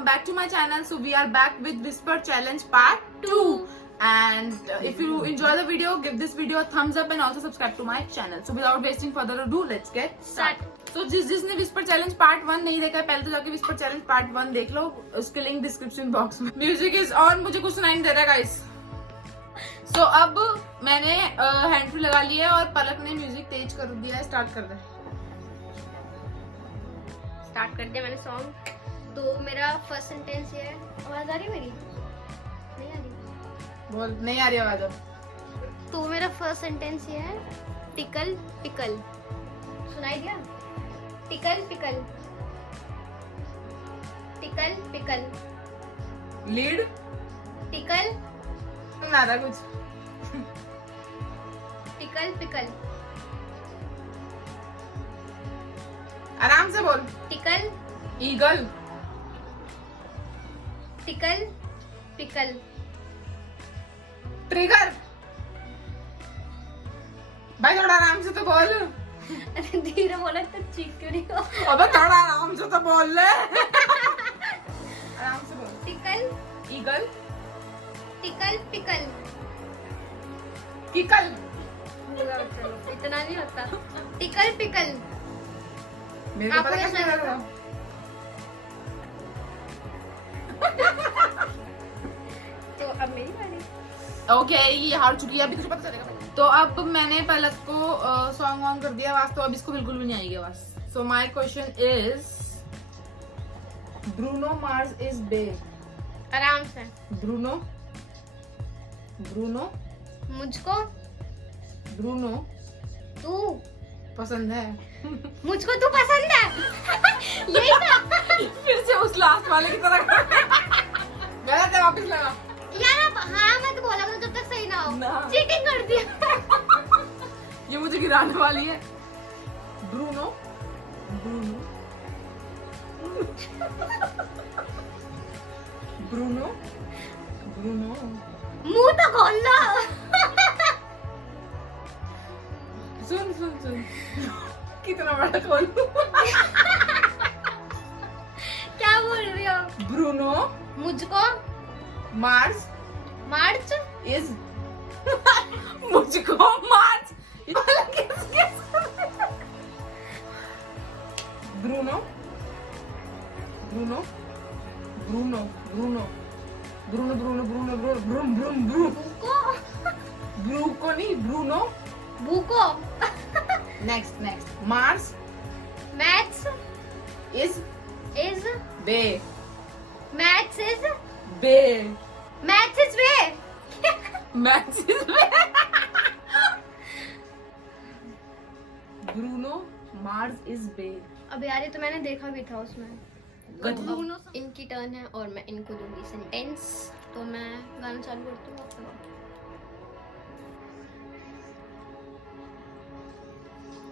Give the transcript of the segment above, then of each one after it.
welcome back to my channel. So we are back with Whisper Challenge Part 2. And if you enjoy the video, give this video a thumbs up and also subscribe to my channel. So without wasting further ado, let's get started. So जिसने Whisper Challenge Part 1 नहीं देखा है, पहले तो जाके Whisper Challenge Part 1 देख लो, उसके link description box में. Music is on, मुझे कुछ सुनाई नहीं दे रहा है guys. So अब मैंने हैंड फ्री लगा लिया है और पलक ने म्यूजिक तेज कर दिया है. स्टार्ट कर दे. स्टार्ट कर दिया मैंने सॉन्ग. तो मेरा फर्स्ट सेंटेंस ये है. आवाज आ रही है मेरी? नहीं आ रही. बोल. नहीं आ रही आवाज अब. तो मेरा फर्स्ट सेंटेंस ये है. Tackle pickle. सुनाई दिया? Tackle pickle. Tackle pickle. Lead. Tackle. नहीं आ रहा कुछ. Tackle pickle. आराम से बोल. Tickle. Eagle. Tickle pickle. Trigger. भाई थोड़ा आराम से तो बोल. अरे धीरे बोला तो चीख क्यों नहीं हो? अबे थोड़ा आराम से तो बोल ले. आराम से बोल. Tickle. Eagle. Tickle pickle. Kickle. चलो इतना नहीं होता. Tickle pickle. मेरे को पता कैसे लग रहा. तो अब मेरी बारी. ओके ये हार चुकी है. अभी तुझे पता चलेगा. तो अब मैंने पलक को सॉन्ग ऑन कर दिया आवाज. तो अब इसको बिल्कुल भी नहीं आएगी आवाज. So my question is Bruno Mars is bae. आराम से. ब्रूनो. ब्रूनो. मुझको ब्रूनो तू पसंद है. मुझको तू पसंद है. यही था. फिर से उस लास्ट वाले की तरह. गलत है. वापस लगा यार. अब हाँ मैं तो बोला था जब तक सही ना हो. चीटिंग कर दिया. ये मुझे गिराने वाली है. ब्रूनो. ब्रूनो. ब्रूनो. ब्रूनो. मुंह तो खोल लो. सुन सुन सुन. कितना बड़ा खोल. क्या बोल रही हो? ब्रूनो मुझको मार्स मार्च इज. मुझको Mars. Bruno. Bruno. Bruno. Bruno. Bruno. Bruno. Bruno. ब्रूम ब्रूम ब्रूम. भूको. ब्रू को नहीं. ब्रूनो. भूको. Next next. Mars maths is is bay. Maths is bay. Maths is way. Maths is bay. Bruno Mars is bay. अब यार ये तो मैंने देखा भी था उसमें. गधे. इनकी टर्न है और मैं इनको दूंगी सेंटेंस. तो मैं गाना चालू करती हूँ.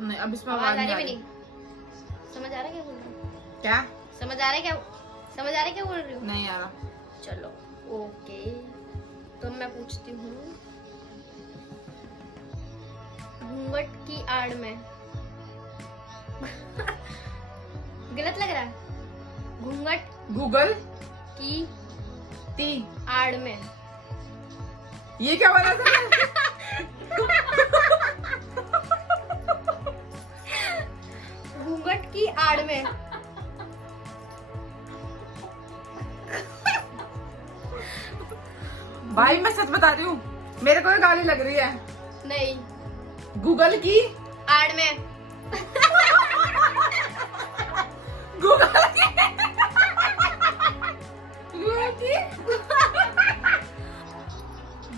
नहीं अब इसमें आवाज आ रही है नहीं. मेरी? समझ आ रहा है क्या बोल रही हूँ? क्या समझ आ रहा है क्या? समझ आ रहा है क्या बोल रही हूँ? नहीं आ रहा. चलो ओके. तो मैं पूछती हूँ. घूंघट की आड़ में. गलत लग रहा है. घूंघट गूगल की टी. आड़ में. ये क्या बोला था? घूंघट की आड़ में. भाई मैं सच बता रही हूँ. मेरे को ये गाली लग रही है. नहीं. गूगल की आड़ में. गूगल की. गूगल की.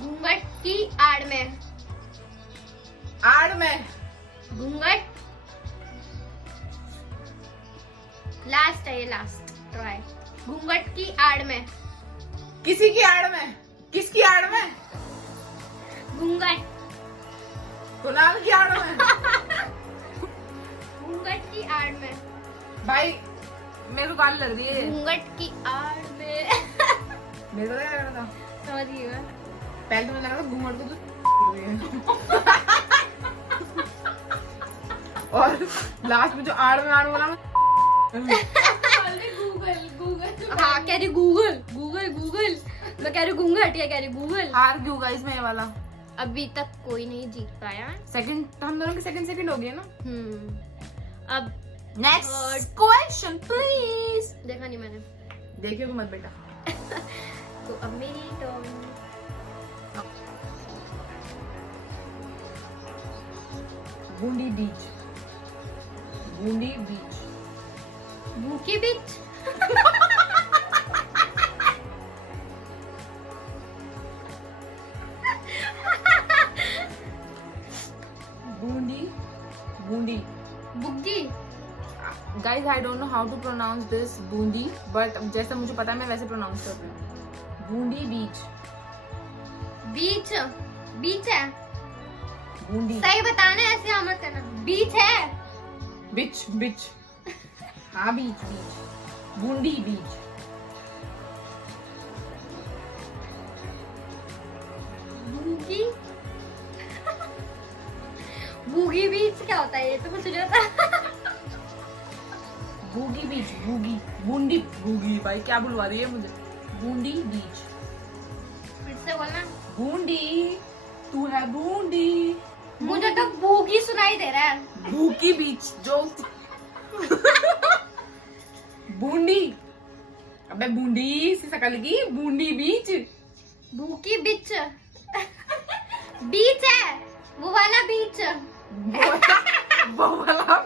घूंघट की आड़ में. आड़ में. घूंघट. लास्ट है ये. Last try. घूंघट की आड़ में. किसी की आड़ में. किसकी आड़ में? घूंघट. कुणाल की आड़ में. घूंघट की आड़ में. भाई मेरे को गाली लग रही है. घूंघट की आड़ में. मेरे को क्या लग रहा था? समझ गई मैं. पहले तो मुझे लगा था घूंघट को तो और लास्ट में जो आड़ में बोला गूगल हाँ कह रही गूगल गूगल गूगल, मैं कह रही गूंगा हटिया, कह रही गूगल। हार क्यों गाइस मैं ये वाला? अभी तक कोई नहीं जीत पाया। सेकंड, हम दोनों के सेकंड हो गए ना। अब नेक्स्ट क्वेश्चन प्लीज। देखा नहीं मैंने। देखियो मत बेटा। तो अब मेरी turn. Bondi beach, Bondi beach, भूखी बीच। Bondi, Bondi. बुग्गी। Guys I don't know how to pronounce this Bondi, but जैसे मुझे पता है मैं वैसे प्रोनाउंस कर रही हूँ। बूंदी बीच, बीच बीच है। बूंदी। सही बताना, ऐसे हाँ मत करना। बीच है। बिच बिच। हाँ बीच बीच, बूंदी बीच। बूगी। बूगी बीच क्या होता है? ये तो कुछ नहीं होता। बूगी बीच, बूगी, बूंदी, बूगी। भाई क्या बुलवा रही है मुझे? बूंदी बीच। फिर से बोलना। बूंदी, तू है बूंदी। मुझे तो बूगी सुनाई दे रहा है। बूकी बीच जो बूंदी। अबे बूंदी सी शकल की, बूंदी बीच। भूखी बीच। बीच है वो वाला बीच। वो वाला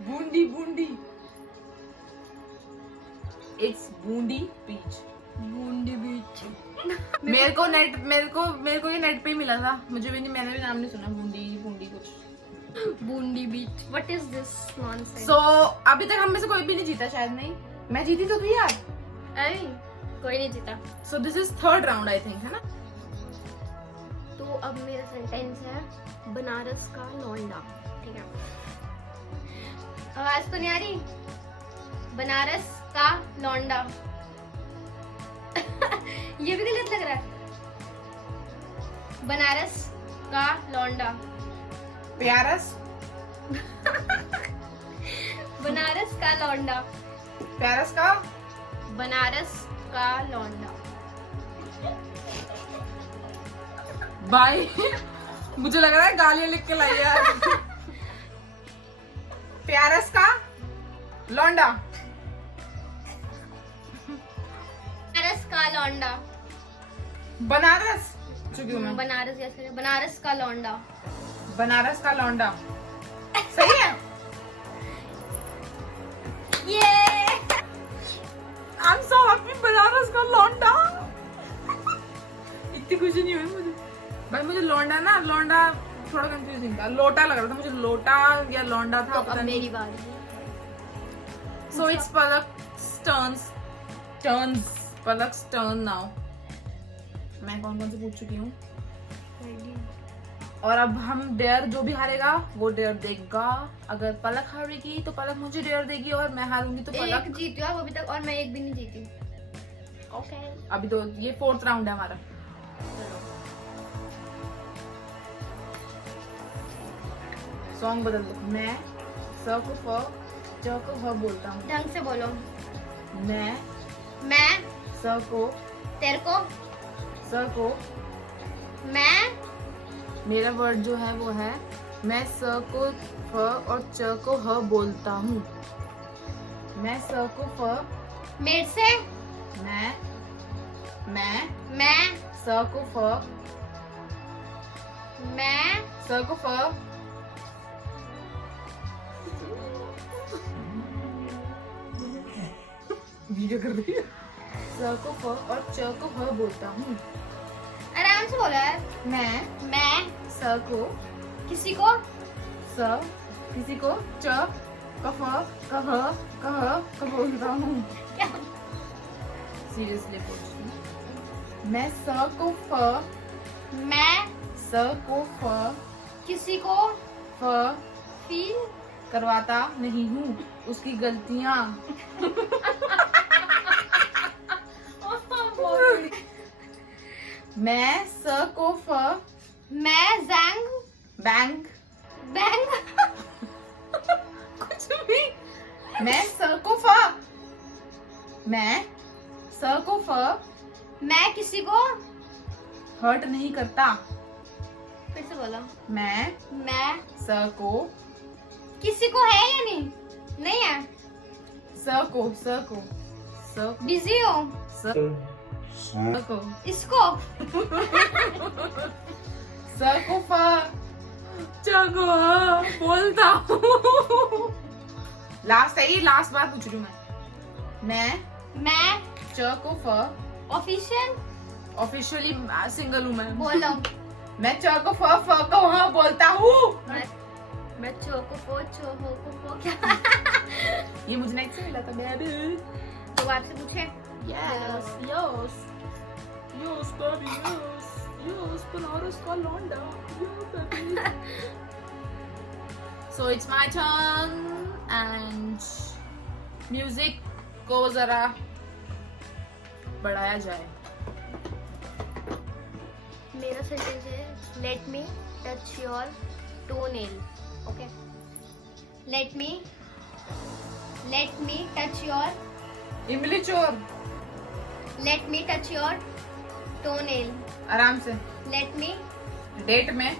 Bundi, Bundi. It's Bundi beach. Bondi बीच। मेरे को ये नेट पे ही मिला था। मुझे भी नहीं, मैंने भी नाम नहीं सुना। बूंदी बूंदी कुछ। Bondi beach. What is this nonsense? So अभी तक हम में से कोई भी नहीं जीता शायद। नहीं मैं जीती तो थी यार। अरे कोई नहीं जीता। So this is third round I think, है ना? तो अब मेरा सेंटेंस है बनारस का लौंडा। ठीक है, आवाज तो नहीं आ रही? बनारस का लौंडा। ये भी गलत लग रहा है। बनारस का लौंडा। प्यारस, बनारस का लौंडा। प्यारस का। बनारस का लौंडा। भाई मुझे लग रहा है गालियां लिख के लाई यार। प्यारस का लौंडा। बनारस का लौंडा। बनारस चुकी हूँ मैं। बनारस जैसे बनारस का लौंडा। बनारस का लौंडा सही है। ये I'm so happy, बनारस का लौंडा। इतनी खुशी नहीं हुई मुझे। भाई मुझे लौंडा ना, लौंडा थोड़ा कंफ्यूजिंग था। लोटा लग रहा था मुझे, लोटा या लौंडा था। तो अब मेरी बारी। So it's Palak's Palak's turn now. मैं कौन कौन से पूछ चुकी हूँ। और अब हम डेयर, जो भी हारेगा वो डेयर देगा। अगर पलक हारेगी तो पलक मुझे डेयर देगी, और मैं हारूंगी तो पलक। एक जीती हो अभी तक, और मैं एक भी नहीं जीती। ओके अभी तो ये फोर्थ राउंड है हमारा। सॉन्ग बदल दो। मैं स को फ, च को ह बोलता हूँ। ढंग से बोलो। मैं स को, तेरे को, स को, मैं, मेरा वर्ड जो है वो है मैं स को फ और च को ह बोलता हूँ। मैं स को फ, मेरे से, मैं स को फ, मैं, स को फ, वीडियो कर रही है। स को फ और च को ह बोलता हूँ। आराम से बोलो यार। मैं स को, किसी को, स किसी को, च कफ कह कह बोलता हूँ। क्या? सीरियसली पूछ रही हूँ। मैं स को फ, मैं स को फ, किसी को फ फील करवाता नहीं हूँ उसकी गलतियाँ। मैं स को फ, मैं जैंग बैंक बैंग कुछ भी। मैं स मैं स को फ मैं किसी को हर्ट नहीं करता। फिर से बोलो। मैं स को किसी को है या नहीं? नहीं है। स को बिजी हो? स को इसको स को फ च को ह बोलता हूँ। लास्ट है ये, लास्ट बार पूछ रही हूँ मैं च को फ ऑफिशियली सिंगल हूँ मैं। बोलो। मैं च को फ को हाँ बोलता हूँ। मैं चो को फो क्या? ये मुझे नेक्स्ट से मिला था बेबी। तो आपसे पूछे। Yes, baby, yes, Benares का लौंडा, yeah, baby. So it's my turn and music को जरा बढ़ाया जाए। मेरा सेंटेंस है late me touch your टोनेल। Okay, late me touch your इमली चोर। Late me touch your टोनेल। आराम से। लेट मी डेट में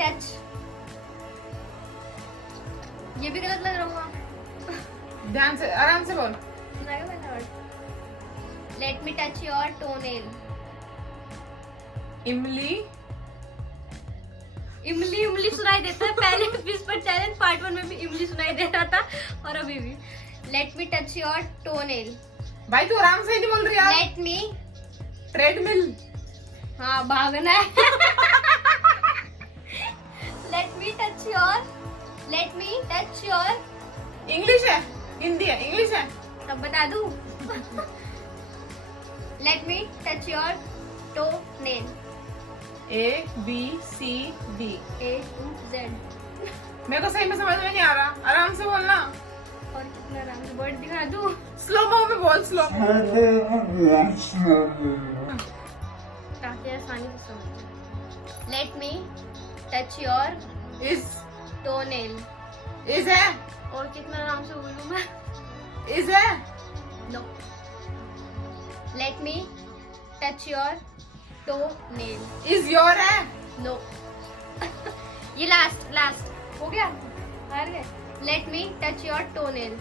टच, ये भी गलत लग रहा होगा। ध्यान से आराम से बोल। सुनाएगा पहला word. Late me touch your टोनेल। इमली सुनाई देता है। पहले विस्पर चैलेंज पार्ट 1 में भी इमली सुनाई दे रहा था और अभी भी। Late me touch your टोनेल। भाई तू आराम से ही नहीं बोल रही यार। Let me treadmill. हाँ, भागना है। Late me touch your English है हिंदी है? इंग्लिश है। तब बता दूं। Late me touch your टोनेल। ABCD। A to Z। मेरे को सही में समझ में नहीं आ रहा, आराम से बोलना। और कितना आराम से वर्ड दिखा दूं? स्लो में बोल, स्लो। ताकि आसानी से समझ। Let me touch your is toenail. Is है। और कितना आराम से बोलूं मैं? इज है। No. Let me touch your toenail. Is your है। नो। ये लास्ट हो गया, हार गए। Let me touch your toenail.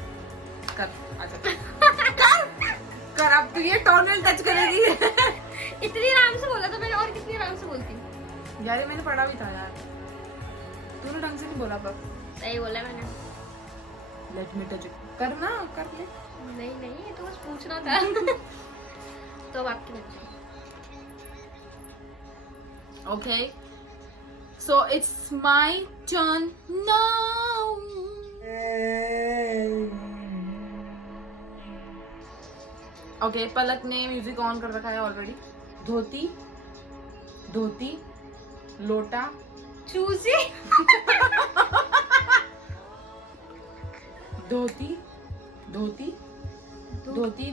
कर आजा। कर अब तू ये टोनेल टच करेगी। इतनी आराम से बोला था मैंने, और कितनी आराम से बोलती। यार ये मैंने पढ़ा भी था यार, तूने ढंग से नहीं बोला। पर सही बोला मैंने। लेट मी टच करना कर ले। नहीं ये तो बस पूछना था। तो अब आपकी बच्ची। Okay, so it's my turn now. Okay, पलक ने म्यूजिक ऑन कर रखा है ऑलरेडी। धोती लोटा चूसी। धोती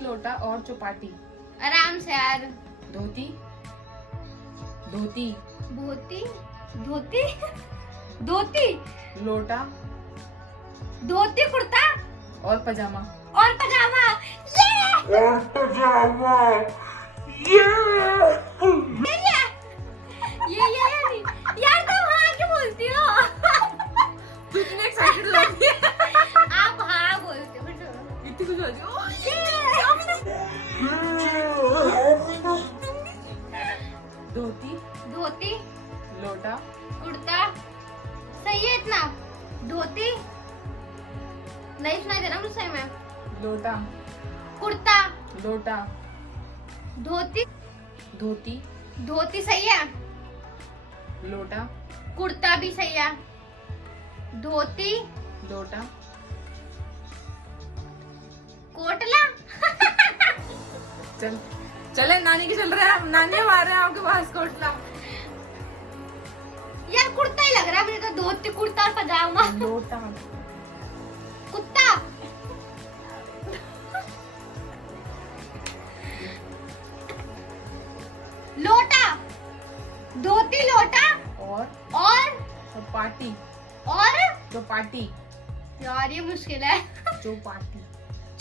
लोटा और चौपाटी। आराम से यार। धोती लोटा धोती कुर्ता और पजामा। ये नहीं। यार तुम हाँ क्यों बोलती हो? तू इतनी एक्साइटेड लग रही है। आप हाँ बोलते हो। इतनी खुश हो रही हो। धोती लोटा कुर्ता। सही है इतना? धोती नहीं सुनाई दे रहा मुझसे मैं। लोटा कुर्ता लोटा धोती सही है। लोटा कुर्ता भी सही है। धोती लोटा कोटला। चले नानी के चल रहे हैं, नानी हमारे हैं आपके पास कोटला। यार कुर्ता ही लग रहा है मुझे तो। धोती कुर्ता और पजामा। लोटा कुत्ता। लोटा धोती लोटा और चौपाटी। यार ये मुश्किल है। चौपाटी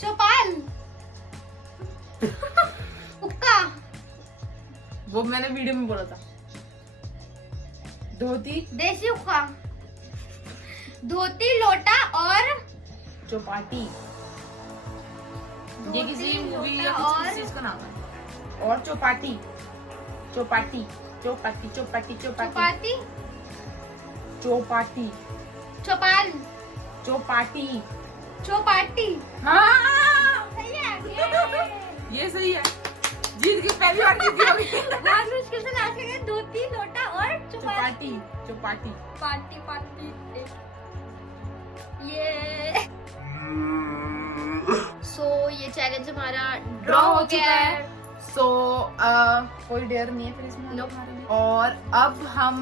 चौपाल हुक्का, वो मैंने वीडियो में बोला था। धोती, देसी हुक्का, धोती, लोटा और चौपाटी। ये धोती, किसी मूवी या लोटा किसी चीज का नाम है। और चौपाटी, चौपाटी, चौपाटी, चौपाटी, चौपाटी, चपाती, चौपाटी, चौपाल, चौपाटी। चौपाटी। हाँ, सही है। ये सही है। जीत गई, पहली बार जीती होगी। बहुत मुश्किल से लास्ट में गए, धोती, लोटा और चौपाटी, चौपाटी। Party party. ये ये चैलेंज हमारा ड्रॉ हो चुका है। कोई डेयर नहीं है फिर इसमें No. हमारे लिए। और अब हम,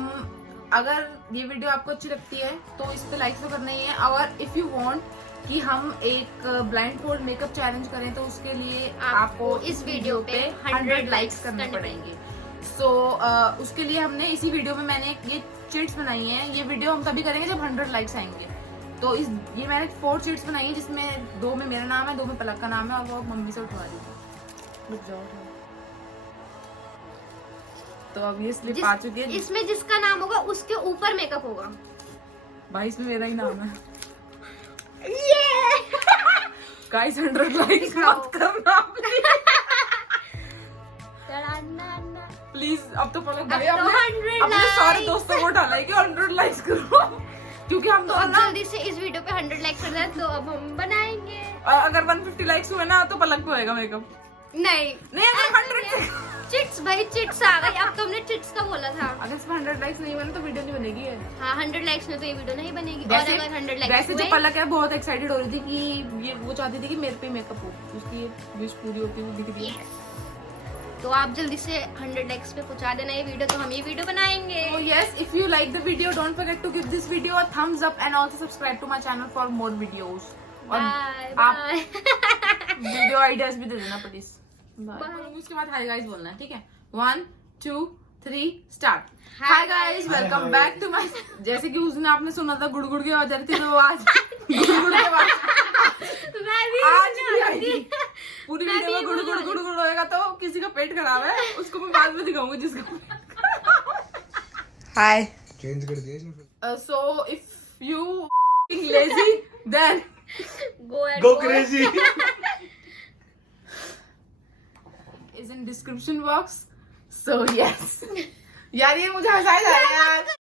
अगर ये वीडियो आपको अच्छी लगती है तो इस पे लाइक तो करना ही है। और इफ यू वांट कि हम एक ब्लाइंड फोल्ड मेकअप चैलेंज करें तो उसके लिए आपको इस वीडियो पे 100 लाइक्स करने पड़ेंगे। उसके लिए हमने इसी वीडियो में मैंने ये चिट्स बनाई हैं। ये वीडियो हम तभी करेंगे जब 100 लाइक्स आएंगे। तो ये मैंने 4 चिट्स बनाई है, जिसमें 2 में मेरा नाम है, 2 में पलक का नाम है, और वो मम्मी से उठवा दी। रुक जाओ। तो अब ये स्लिप आ चुकी है। इसमें जिसका नाम होगा उसके ऊपर मेकअप होगा। भाई इसमें मेरा ही नाम है। ये गाइस 100 लाइक्स मत करना प्लीज। अब तो पलक भाई अब तो 100 अपने सारे likes। दोस्तों को डालेंगे 100 लाइक्स करो। क्योंकि हम तो तो अब ना, जल्दी से इस वीडियो पे 100 लाइक कर दें तो अब हम बनाएंगे। अगर 150 लाइक्स हुए ना तो पलक को होएगा मेकअप। नहीं अगर 100 चिट्स भाई, चिट्स आ गई। अब तुमने चिट्स का बोला था। अगर इसमें 100 लाइक्स नहीं बने तो वीडियो नहीं बनेगी है। हाँ 100 लाइक्स में तो ये वीडियो नहीं बनेगी। और वैसे अगर 100 लाइक्स वैसे जो पलक है बहुत एक्साइटेड हो रही थी कि ये वो चाहती थी कि मेरे पे मेकअप हो, उसकी विश पूरी होती हुई दिख रही है। तो आप जल्दी से 100 लाइक्स पे पहुंचा देना ये वीडियो, तो हम ये वीडियो बनाएंगे। So yes, if you like the video, don't forget to give this video a thumbs up and also subscribe to my channel for more videos. और बाय आप बाय। वीडियो आइडियाज भी दे देना please. Bye. उसके बाद hi guys बोलना है, ठीक है? 1 2 3 start. Hi hi guys, welcome back to my. जैसे कि उस दिन आपने सुना था गुड़गुड़ की आवाज आ रही थी, तो वो आज गुड़गुड़ की आवाज मैं भी आज भी आएगी। पूरी वीडियो में गुड़गुड़ गुड़गुड़ होएगा तो किसी का पेट खराब है, उसको मैं बाद में दिखाऊंगी जिसका। हाय। चेंज कर दिया इसने। So if you lazy then go crazy is in description box. So yes. यार ये मुझे हंसाया जा रहा है यार।